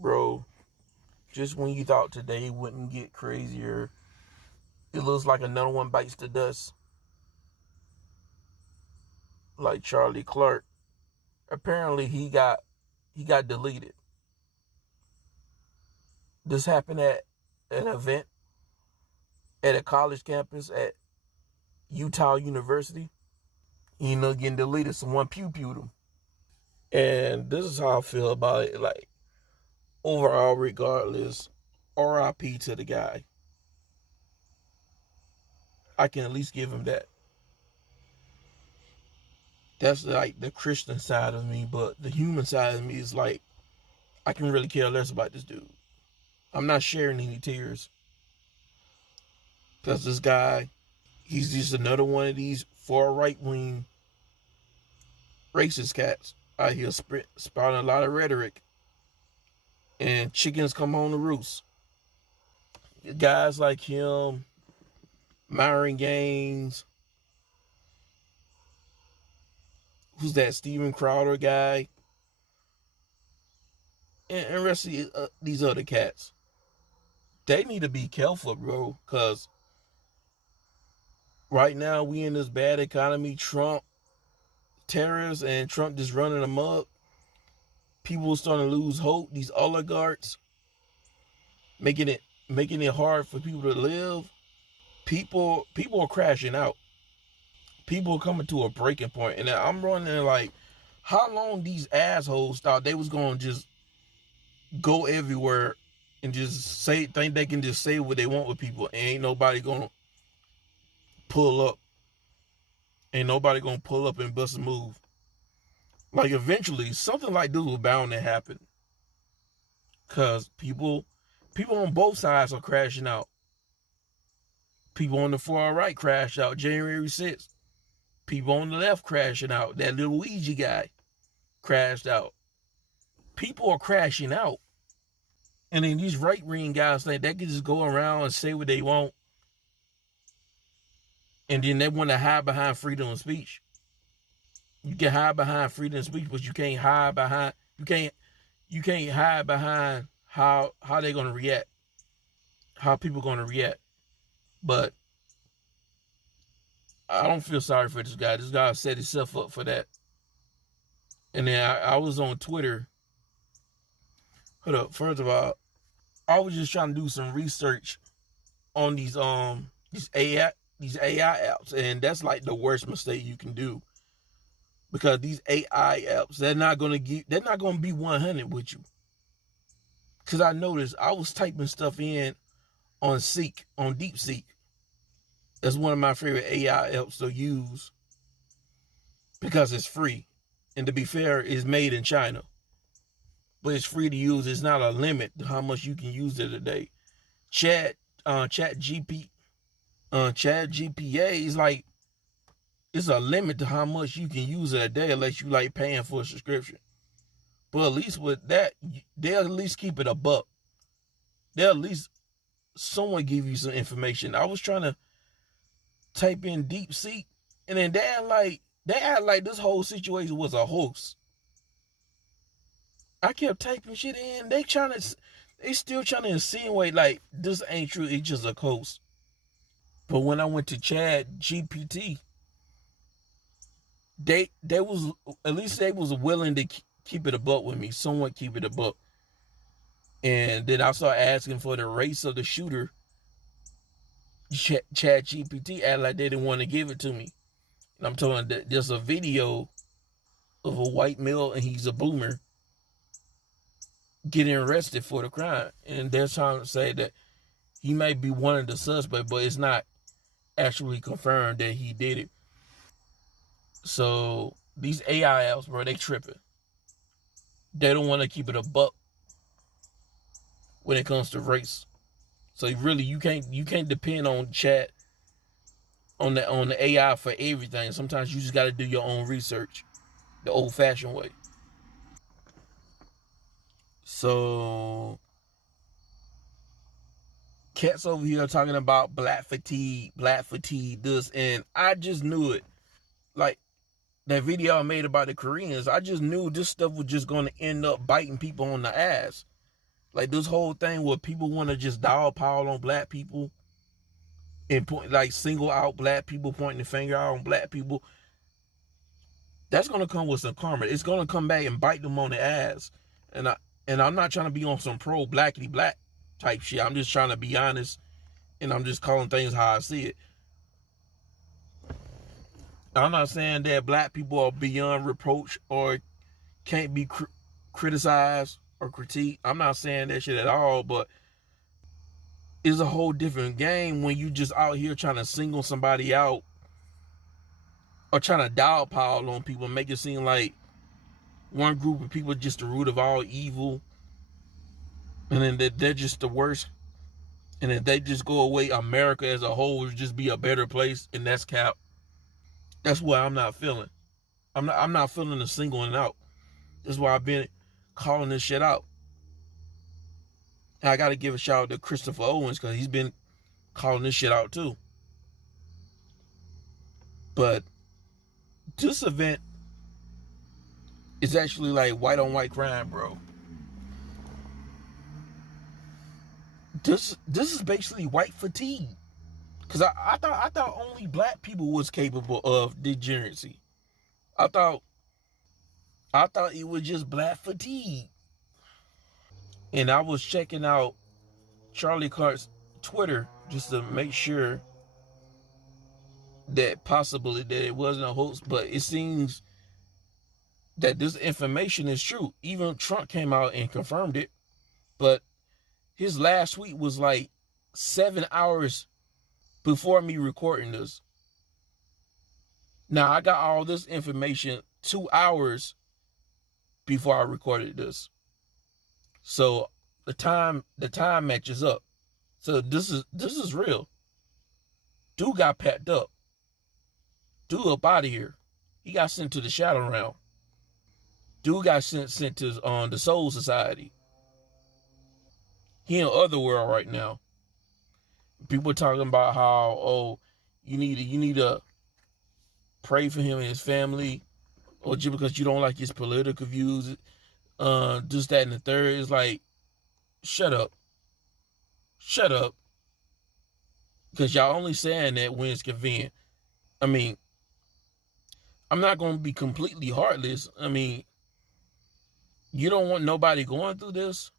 Bro, just when you thought today wouldn't get crazier, it looks like another one bites the dust. Like Charlie Clark. Apparently he got deleted. This happened at an event at a college campus at Utah University. Getting deleted. Someone pew-pewed him. And this is how I feel about it. Like, overall, regardless, RIP to the guy. I can at least give him that. That's like the Christian side of me, but the human side of me is like, I can really care less about this dude. I'm not sharing any tears. Because this guy, he's just another one of these far right wing racist cats out here spouting a lot of rhetoric. And chickens come home to roost. Guys like him, Myron Gaines, who's that Steven Crowder guy, and the rest of these other cats. They need to be careful, bro, because right now we in this bad economy. Trump, terrorists, and Trump just running amok. People are starting to lose hope. These oligarchs making it hard for people to live. People are crashing out. People are coming to a breaking point, and I'm wondering, like, how long these assholes thought they was gonna just go everywhere and just think they can just say what they want with people, and ain't nobody gonna pull up. Ain't nobody gonna pull up and bust a move. Like, eventually, something like this was bound to happen. Because people on both sides are crashing out. People on the far right crashed out January 6th. People on the left crashing out. That little Ouija guy crashed out. People are crashing out. And then these right-wing guys think they can just go around and say what they want. And then they want to hide behind freedom of speech. You can hide behind freedom of speech, but you can't hide behind how they're gonna react. How people gonna react. But I don't feel sorry for this guy. This guy set himself up for that. And then I was on Twitter. Hold up. First of all, I was just trying to do some research on these AI apps, and that's like the worst mistake you can do. Because these AI apps, they're not gonna be 100 with you. Cause I noticed I was typing stuff in on DeepSeek. That's one of my favorite AI apps to use because it's free. And to be fair, it's made in China. But it's free to use. It's not a limit to how much you can use it a day. Chat GPA is like, it's a limit to how much you can use it a day unless you like paying for a subscription. But at least with that, they'll at least keep it a buck. They'll at least someone give you some information. I was trying to type in DeepSeek, and then they act like this whole situation was a hoax. I kept typing shit in. They still trying to insinuate like this ain't true. It's just a hoax. But when I went to Chat GPT, they was at least they was willing to keep it a buck with me. Somewhat keep it a buck. And then I started asking for the race of the shooter. Chat GPT acted like they didn't want to give it to me. And I'm telling you, there's a video of a white male, and he's a boomer, getting arrested for the crime. And they're trying to say that he might be one of the suspects, but it's not actually confirmed that he did it. So these AI apps, bro, they tripping. They don't want to keep it a buck when it comes to race. So really, you can't depend on chat on the AI for everything. Sometimes you just got to do your own research, the old-fashioned way. So cats over here talking about black fatigue, this, and I just knew it. Like that video I made about the Koreans, I just knew this stuff was just going to end up biting people on the ass. Like this whole thing where people want to just dog pile on black people and point, like single out black people, pointing the finger out on black people. That's gonna come with some karma. It's gonna come back and bite them on the ass. And I'm not trying to be on some pro blackity black type shit. I'm just trying to be honest, and I'm just calling things how I see it. I'm not saying that black people are beyond reproach or can't be criticized or critiqued. I'm not saying that shit at all, but it's a whole different game when you just out here trying to single somebody out or trying to dogpile on people and make it seem like one group of people just the root of all evil, and then they're just the worst, and if they just go away, America as a whole would just be a better place, and that's cap. That's what I'm not feeling. I'm not feeling the singling out. That's why I've been calling this shit out. And I got to give a shout out to Christopher Owens because he's been calling this shit out too. But this event is actually like white on white crime, bro. This is basically white fatigue. Cause I thought only black people was capable of degeneracy. I thought it was just black fatigue. And I was checking out Charlie Clark's Twitter just to make sure that possibly that it wasn't a hoax, but it seems that this information is true. Even Trump came out and confirmed it, but his last tweet was like 7 hours before me recording this. Now I got all this information 2 hours before I recorded this. So the time matches up. So this is real. Dude got packed up. Dude up out of here. He got sent to the shadow realm. Dude got sent to the Soul Society. He in Otherworld right now. People talking about how you need to pray for him and his family, or just because you don't like his political views, just that and the third. Is like, shut up, because y'all only saying that when it's convenient. I mean, I'm not gonna be completely heartless. I mean, you don't want nobody going through this.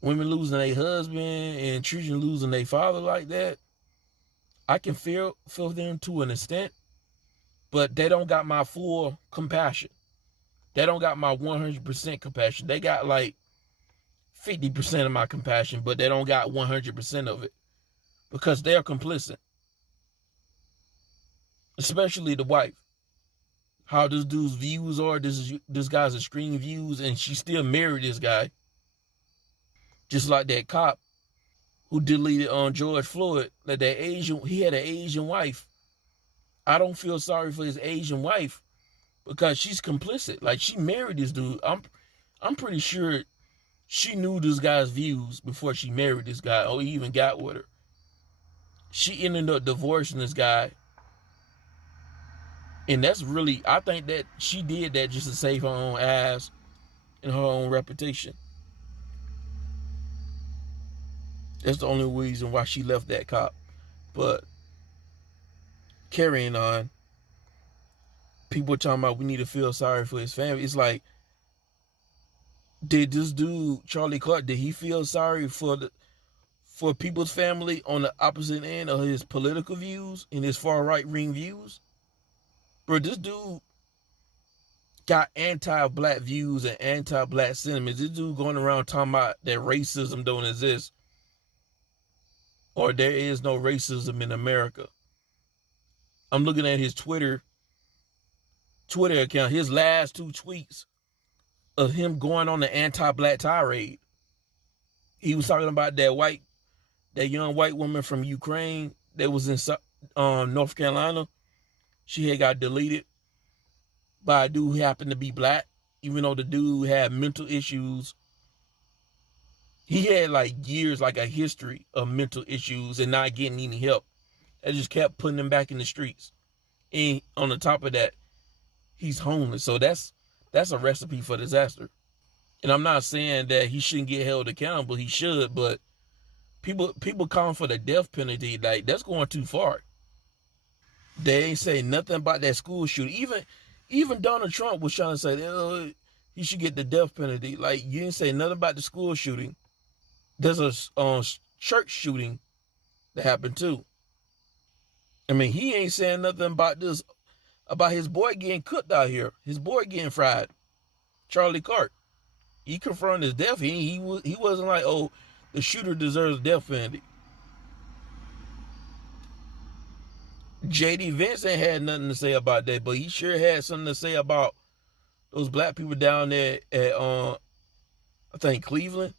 Women losing their husband and children losing their father like that. I can feel them to an extent, but they don't got my full compassion. They don't got my 100% compassion. They got like 50% of my compassion, but they don't got 100% of it because they're complicit. Especially the wife. How this dude's views are. This guy's extreme views, and she still married this guy. Just like that cop who deleted on George Floyd, that he had an Asian wife. I don't feel sorry for his Asian wife because she's complicit. Like, she married this dude. I'm pretty sure she knew this guy's views before she married this guy or he even got with her. She ended up divorcing this guy. And that's really, I think that she did that just to save her own ass and her own reputation. That's the only reason why she left that cop. But carrying on, people talking about we need to feel sorry for his family. It's like, did this dude, Charlie Clark, did he feel sorry for people's family on the opposite end of his political views and his far right wing views? Bro, this dude got anti-black views and anti-black sentiments. This dude going around talking about that racism don't exist, or there is no racism in America. I'm looking at his Twitter account, his last 2 tweets of him going on the anti-black tirade. He was talking about that young white woman from Ukraine that was in North Carolina. She had got deleted by a dude who happened to be black, even though the dude had mental issues. He had like years, like a history of mental issues and not getting any help. That just kept putting him back in the streets. And on the top of that, he's homeless. So that's a recipe for disaster. And I'm not saying that he shouldn't get held accountable. He should, but people calling for the death penalty, like, that's going too far. They ain't say nothing about that school shooting. Even Donald Trump was trying to say, oh, he should get the death penalty. Like, you didn't say nothing about the school shooting. There's a church shooting that happened too. I mean, he ain't saying nothing about this, about his boy getting cooked out here. His boy getting fried. Charlie Kirk. He confirmed his death. He wasn't like, oh, the shooter deserves death penalty. J.D. Vance ain't had nothing to say about that, but he sure had something to say about those black people down there at, I think, Cleveland.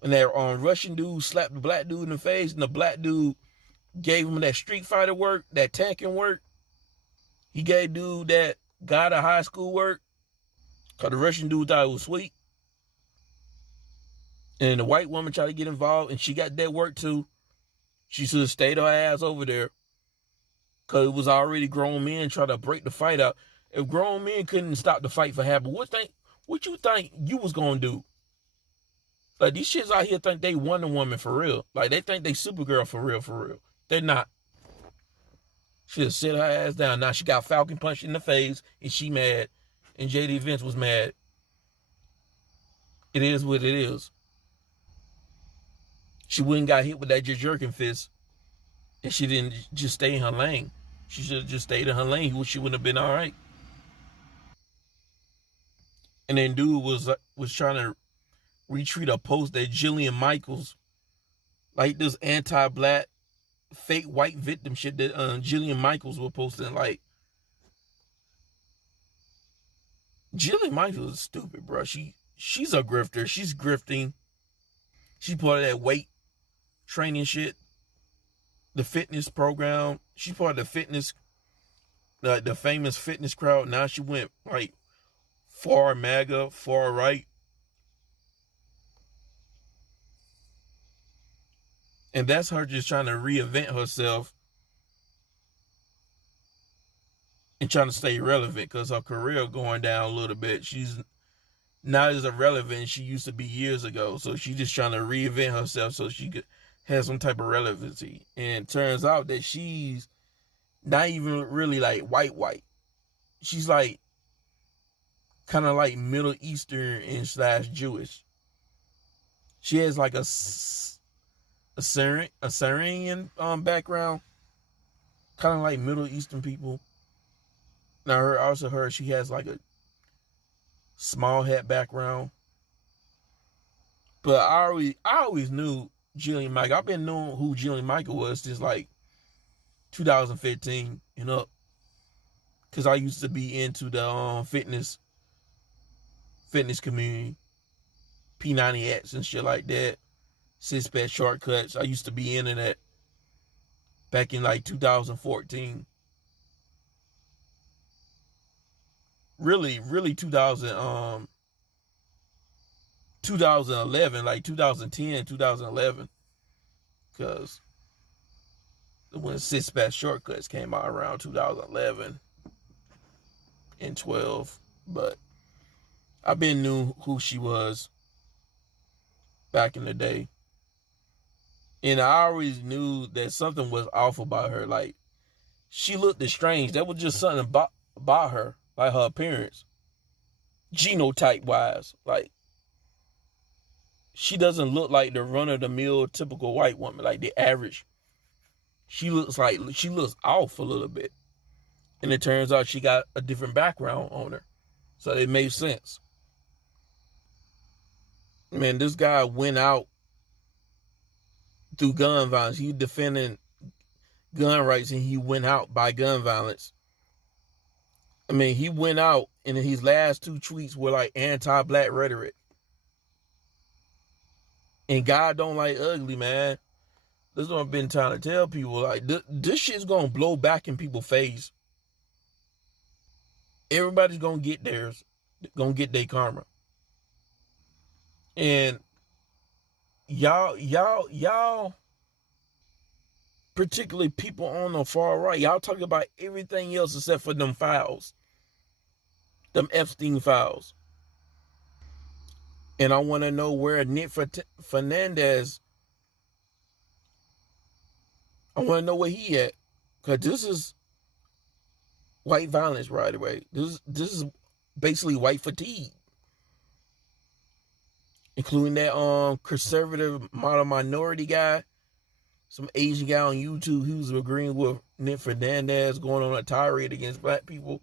And that Russian dude slapped the black dude in the face, and the black dude gave him that Street Fighter work, that tanking work. He gave dude that guy to high school work, because the Russian dude thought it was sweet. And the white woman tried to get involved, and she got that work too. She should have stayed her ass over there, because it was already grown men trying to break the fight out. If grown men couldn't stop the fight for happening, what you think you was going to do? Like, these shits out here think they Wonder Woman for real. Like, they think they Supergirl for real. They're not. She'll sit her ass down. Now she got Falcon punched in the face, and she mad. And J.D. Vance was mad. It is what it is. She wouldn't got hit with that jerking fist, and she didn't just stay in her lane. She should have just stayed in her lane. She wouldn't have been all right. And then dude was trying to retweet a post that Jillian Michaels, like this anti-black fake white victim shit that Jillian Michaels was posting. Like, Jillian Michaels is stupid, bro. She's a grifter. She's grifting. She's part of that weight training shit, the fitness program. She's part of the fitness, the famous fitness crowd. Now she went like far MAGA, far right. And that's her just trying to reinvent herself and trying to stay relevant, because her career going down a little bit. She's not as irrelevant as she used to be years ago. So she's just trying to reinvent herself so she could have some type of relevancy. And it turns out that she's not even really like white. She's like kind of like Middle Eastern and / Jewish. She has like a Syrian background, kind of like Middle Eastern people. Now she has like a small hat background. But I always knew Jillian Michael. I've been knowing who Jillian Michael was since like 2015 and up, because I used to be into the fitness community, P90X and shit like that. Six-pack shortcuts. I used to be into that back in like 2014. Really 2011, like 2010, 2011. Because when six-pack shortcuts came out around 2011 and 12. But I've been knew who she was back in the day. And I always knew that something was off about her. Like, she looked strange. That was just something about her, like her appearance, genotype wise. Like, she doesn't look like the run-of-the-mill typical white woman, like the average. She looks off a little bit. And it turns out she got a different background on her. So it made sense. Man, this guy went out through gun violence. He defending gun rights, and he went out by gun violence. I mean, he went out, and his last two tweets were like anti-black rhetoric. And God don't like ugly, man. This is what I've been trying to tell people. Like, this shit's gonna blow back in people's face. Everybody's gonna get theirs. Gonna get their karma. And y'all, particularly people on the far right, y'all talking about everything else except for them files. Them Epstein files. And I want to know where Nick Fernandez, I want to know where he at. Because this is white violence right away. This is basically white fatigue. Including that conservative model minority guy, some Asian guy on YouTube who's agreeing with Nick Fernandez going on a tirade against black people.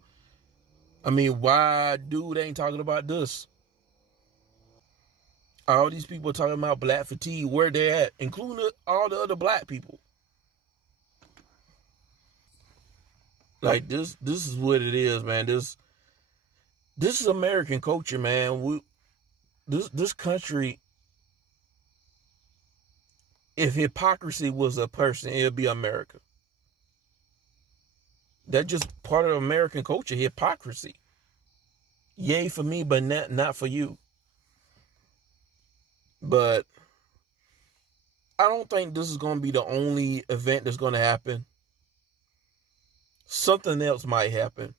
I mean, why dude ain't talking about this? All these people talking about black fatigue, where they at, including all the other black people. Like this is what it is, man. This is American culture, man. This country, if hypocrisy was a person, it'd be America. That's just part of American culture, hypocrisy. Yay for me, but not for you. But I don't think this is going to be the only event that's going to happen. Something else might happen.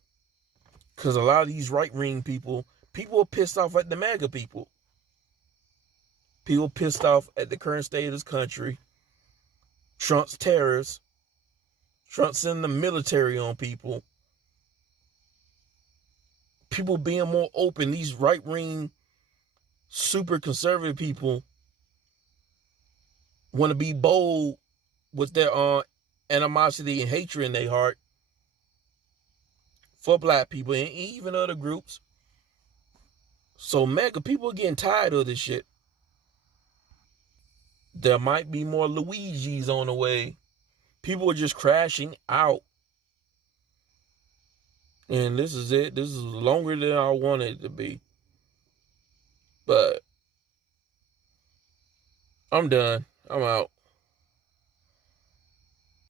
Because a lot of these right-wing people are pissed off at the MAGA people. People pissed off at the current state of this country. Trump's terrorists. Trump sending the military on people. People being more open. These right-wing, super conservative people want to be bold with their animosity and hatred in their heart for black people and even other groups. So MAGA people are getting tired of this shit. There might be more Luigi's on the way. People are just crashing out. And this is it. This is longer than I wanted it to be. But I'm done. I'm out.